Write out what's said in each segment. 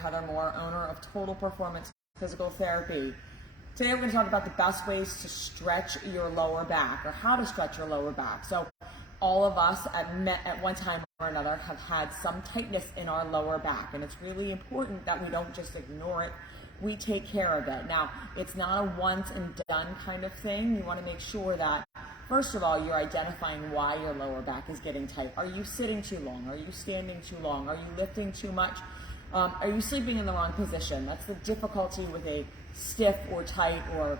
Heather Moore, owner of Total Performance Physical Therapy. Today we're going to talk about the best ways to stretch your lower back, or how to stretch your lower back. So all of us at one time or another have had some tightness in our lower back, and it's really important that we don't just ignore it. We take care of it. Now, it's not a once and done kind of thing. You want to make sure that, first of all, you're identifying why your lower back is getting tight. Are you sitting too long? Are you standing too long? Are you lifting too much? Are you sleeping in the wrong position? That's the difficulty with a stiff or tight or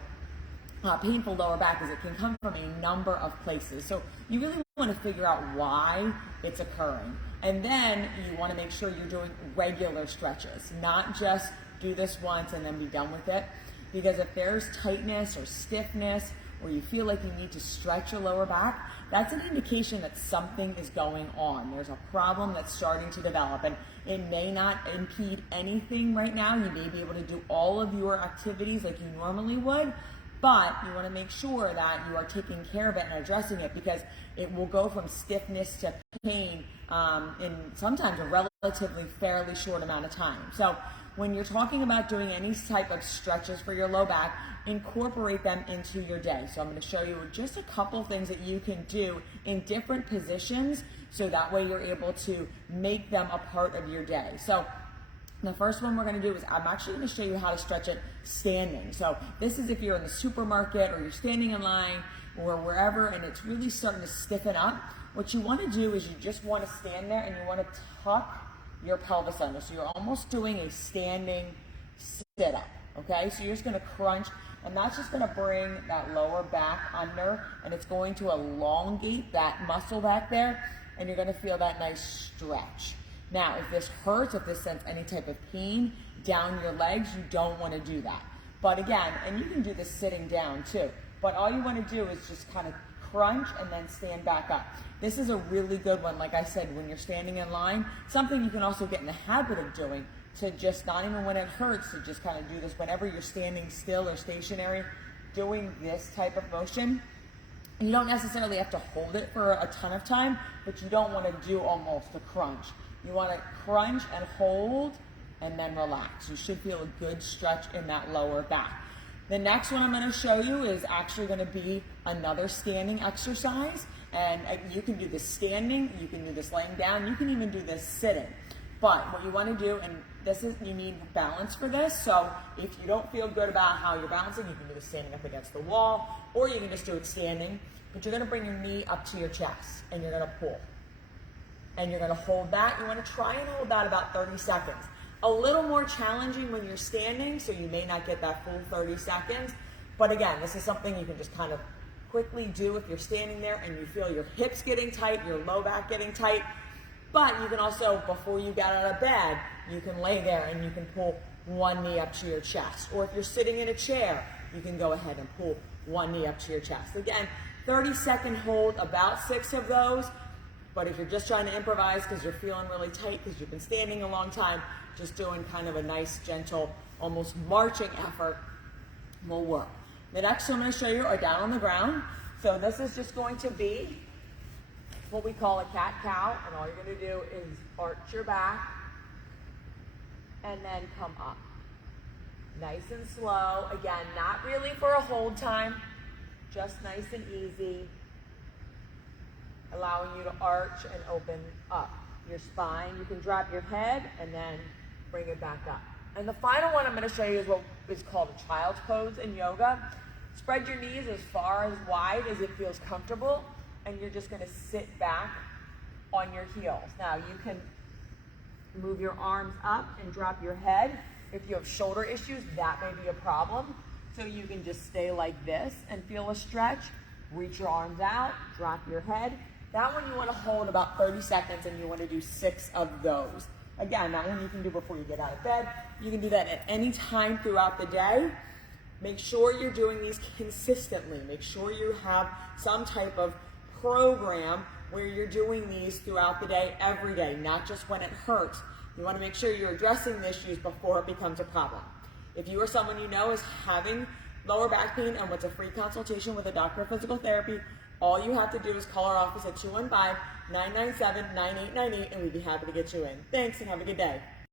painful lower back, is it can come from a number of places. So you really want to figure out why it's occurring. And then you want to make sure you're doing regular stretches, not just do this once and then be done with it. Because if there's tightness or stiffness, or you feel like you need to stretch your lower back, that's an indication that something is going on. There's a problem that's starting to develop, and it may not impede anything right now. You may be able to do all of your activities like you normally would, but you want to make sure that you are taking care of it and addressing it, because it will go from stiffness to pain in sometimes a relatively fairly short amount of time. So when you're talking about doing any type of stretches for your low back, incorporate them into your day. So I'm going to show you just a couple things that you can do in different positions, so that way you're able to make them a part of your day. So the first one we're going to do is, I'm actually going to show you how to stretch it standing. So this is if you're in the supermarket or you're standing in line or wherever and it's really starting to stiffen up. What you want to do is you just want to stand there and you want to tuck your pelvis under. So you're almost doing a standing sit-up, okay? So you're just going to crunch, and that's just going to bring that lower back under, and it's going to elongate that muscle back there, and you're going to feel that nice stretch. Now, if this hurts, if this sends any type of pain down your legs, you don't want to do that. But again, and you can do this sitting down too, but all you want to do is just kind of crunch and then stand back up. This is a really good one, like I said, when you're standing in line. Something you can also get in the habit of doing, to just, not even when it hurts, to just kind of do this whenever you're standing still or stationary, doing this type of motion. And you don't necessarily have to hold it for a ton of time, but you don't want to do almost a crunch. You want to crunch and hold and then relax. You should feel a good stretch in that lower back. The next one I'm going to show you is actually going to be another standing exercise. And you can do this standing, you can do this laying down, you can even do this sitting. But what you want to do, and this is, you need balance for this. So if you don't feel good about how you're balancing, you can do this standing up against the wall, or you can just do it standing. But you're going to bring your knee up to your chest and you're going to pull. And you're going to hold that. You want to try and hold that about 30 seconds. A little more challenging when you're standing, so you may not get that full 30 seconds. But again, this is something you can just kind of quickly do if you're standing there and you feel your hips getting tight, your low back getting tight. But you can also, before you get out of bed, you can lay there and you can pull one knee up to your chest. Or if you're sitting in a chair, you can go ahead and pull one knee up to your chest. Again, 30-second hold, about 6 of those. But if you're just trying to improvise because you're feeling really tight because you've been standing a long time, just doing kind of a nice, gentle, almost marching effort will work. The next two I'm going to show you are down on the ground. So this is just going to be what we call a cat-cow, and all you're going to do is arch your back and then come up. Nice and slow. Again, not really for a hold time, just nice and easy, allowing you to arch and open up your spine. You can drop your head and then bring it back up. And the final one I'm going to show you is what is called a child's pose in yoga. Spread your knees as far as wide as it feels comfortable, and you're just going to sit back on your heels. Now you can move your arms up and drop your head. If you have shoulder issues, that may be a problem. So you can just stay like this and feel a stretch. Reach your arms out, drop your head. That one you want to hold about 30 seconds, and you want to do 6 of those. Again, that one you can do before you get out of bed. You can do that at any time throughout the day. Make sure you're doing these consistently. Make sure you have some type of program where you're doing these throughout the day, every day, not just when it hurts. You want to make sure you're addressing the issues before it becomes a problem. If you or someone you know is having lower back pain and wants a free consultation with a doctor of physical therapy, all you have to do is call our office at 215-997-9898, and we'd be happy to get you in. Thanks, and have a good day.